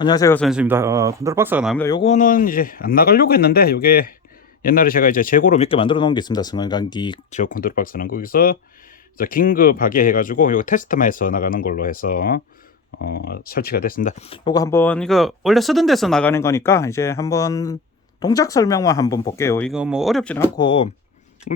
안녕하세요 선생님입니다. 어, 컨트롤 박스가 나옵니다. 요거는 이제 안 나가려고 했는데 요게 옛날에 제가 이제 재고로 몇 개 만들어 놓은 게 있습니다. 승강기 저 컨트롤 박스는 거기서 긴급하게 해가지고 요거 테스트만 해서 나가는 걸로 해서 어, 설치가 됐습니다. 요거 한번 이거 원래 쓰던 데서 나가는 거니까 이제 한번 동작 설명만 한번 볼게요. 이거 뭐 어렵지는 않고.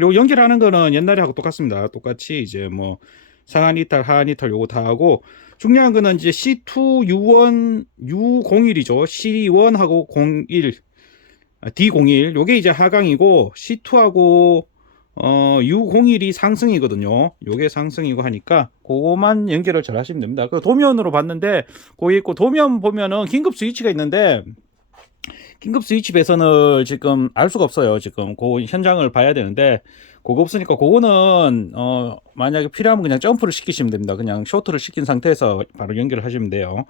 요 연결하는 거는 옛날에 하고 똑같습니다. 똑같이 이제 뭐 상한 이탈 하한 이탈 요거 다 하고 중요한 거는 이제 C2 U1 U01이죠. C1하고 01 아, D01 요게 이제 하강이고 C2하고 어 U01이 상승이거든요. 요게 상승이고 하니까 그거만 연결을 잘 하시면 됩니다. 그 도면으로 봤는데 거기 있고 도면 보면은 긴급 스위치가 있는데 긴급 스위치 배선을 지금 알 수가 없어요. 지금 그 현장을 봐야 되는데 그거 없으니까 그거는 어 만약에 필요하면 그냥 점프를 시키시면 됩니다. 그냥 쇼트를 시킨 상태에서 바로 연결을 하시면 돼요.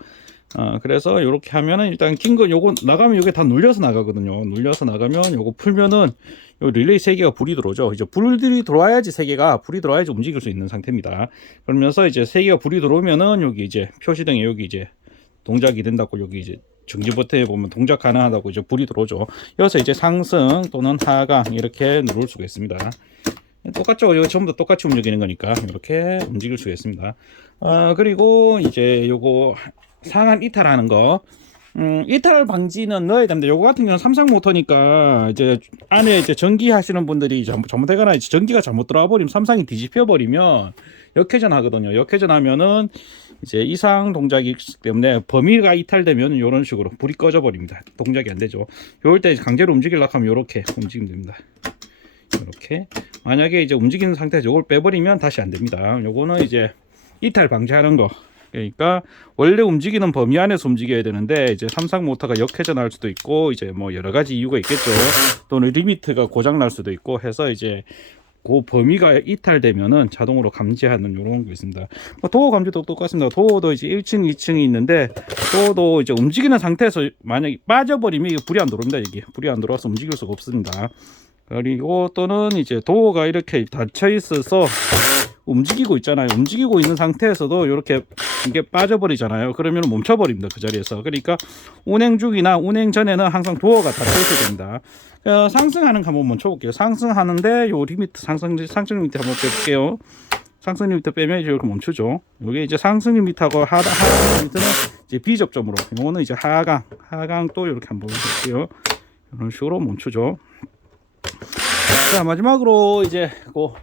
어 그래서 이렇게 하면은 일단 긴급 요거 나가면 요게 다 눌려서 나가거든요. 눌려서 나가면 요거 풀면은 요 릴레이 세 개가 불이 들어오죠. 이제 불들이 들어와야지 세 개가 불이 들어와야지 움직일 수 있는 상태입니다. 그러면서 이제 세 개가 불이 들어오면은 여기 이제 표시등에 여기 이제 동작이 된다고 여기 이제 정지 버튼에 보면 동작 가능하다고 이제 불이 들어오죠. 여기서 이제 상승 또는 하강 이렇게 누를 수가 있습니다. 똑같죠. 이거 전부 다 똑같이 움직이는 거니까 이렇게 움직일 수가 있습니다. 아 그리고 이제 요거 상한 이탈하는 거. 음, 이탈 방지는 넣어야 됩니다. 요거 같은 경우는 삼성 모터니까 이제 안에 이제 전기 하시는 분들이 잘못, 잘못하거나 이제 전기가 잘못 들어와 버리면 삼성이 뒤집혀 버리면 역회전 하거든요. 역회전 하면은 이제 이상 동작이 있기 때문에 범위가 이탈되면 이런 식으로 불이 꺼져 버립니다. 동작이 안 되죠. 요럴 때 강제로 움직이려고 하면 이렇게 움직이면 됩니다. 이렇게 만약에 이제 움직이는 상태에서 이걸 빼버리면 다시 안 됩니다. 요거는 이제 이탈 방지하는 거. 그러니까 원래 움직이는 범위 안에서 움직여야 되는데 이제 삼상 모터가 역회전 할 수도 있고 이제 뭐 여러 가지 이유가 있겠죠. 또는 리미트가 고장 날 수도 있고 해서 이제 그 범위가 이탈되면은 자동으로 감지하는 이런 거 있습니다. 뭐 도어 감지도 똑같습니다. 도어도 이제 1층, 2층이 있는데 도어도 이제 움직이는 상태에서 만약에 빠져버리면 불이 안 들어옵니다. 이게 불이 안 들어와서 움직일 수가 없습니다. 그리고 또는 이제 도어가 이렇게 닫혀 있어서 움직이고 있잖아요. 움직이고 있는 상태에서도 이렇게 이게 빠져버리잖아요. 그러면 멈춰버립니다. 그 자리에서. 그러니까 운행 중이나 운행 전에는 항상 도어가 닫혀 있어야 됩니다. 어, 상승하는 거 한번 멈춰볼게요. 상승하는데 요 리미트 상승 상승 리미트 한번 빼볼게요. 상승 리미트 빼면 이제 이렇게 멈추죠. 이게 이제 상승 리미트하고 하하 리미트는 이제 비접점으로. 이거는 이제 하강 하강 또 이렇게 한번 볼게요. 이런 식으로 멈추죠. 자 마지막으로 이제 그 어,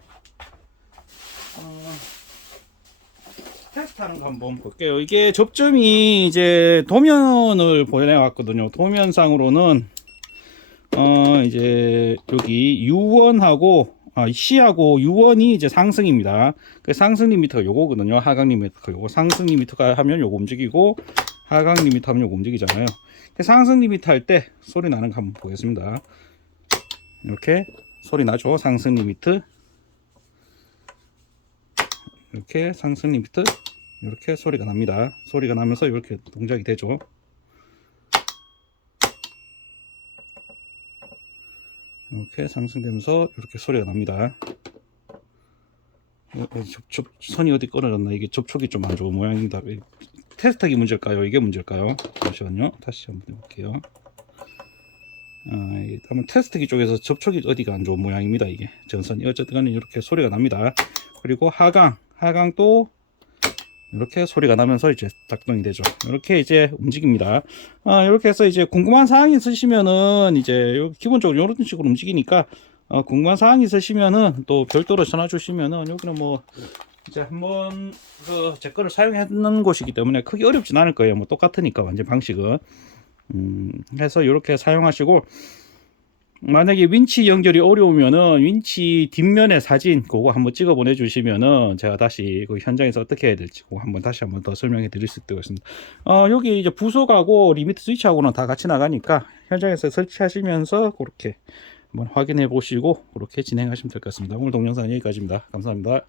테스트하는 거 한번 볼게요. 이게 접점이 이제 도면을 보내왔거든요. 도면상으로는 어 이제 여기 U1하고 아, C하고 U1이 이제 상승입니다. 그 상승 리미터가 요거거든요. 하강 리미터가 요거 상승 리미터가 하면 요거 움직이고 하강 리미터 하면 요거 움직이잖아요. 그 상승 리미터 할 때 소리 나는 거 한번 보겠습니다. 이렇게 소리 나죠. 상승 리미트 이렇게 상승 리미트 이렇게 소리가 납니다. 소리가 나면서 이렇게 동작이 되죠. 이렇게 상승되면서 이렇게 소리가 납니다. 어, 어, 접, 접, 선이 어디 끊어졌나 이게 접촉이 좀 안 좋은 모양입니다. 이 테스트기 문제일까요? 이게 문제일까요? 잠시만요. 다시 한번 해볼게요. 아, 이 한번 테스트기 쪽에서 접촉이 어디가 안 좋은 모양입니다. 이게 전선이 어쨌든 간에 이렇게 소리가 납니다. 그리고 하강, 하강도 이렇게 소리가 나면서 이제 작동이 되죠. 이렇게 이제 움직입니다. 아, 이렇게 해서 이제 궁금한 사항이 있으시면은 이제 요- 기본적으로 이런 식으로 움직이니까 어, 궁금한 사항이 있으시면은 또 별도로 전화 주시면은 여기는 뭐 이제 한번 그 제 거를 사용했는 곳이기 때문에 크게 어렵진 않을 거예요. 뭐 똑같으니까 완전 방식은 음, 해서 이렇게 사용하시고 만약에 윈치 연결이 어려우면은 윈치 뒷면의 사진 그거 한번 찍어 보내주시면은 제가 다시 그 현장에서 어떻게 해야 될지 그거 한번 다시 한번 더 설명해 드릴 수 있습니다. 어, 여기 이제 부속하고 리미트 스위치하고는 다 같이 나가니까 현장에서 설치하시면서 그렇게 한번 확인해 보시고 그렇게 진행하시면 될 것 같습니다. 오늘 동영상 은 여기까지입니다. 감사합니다.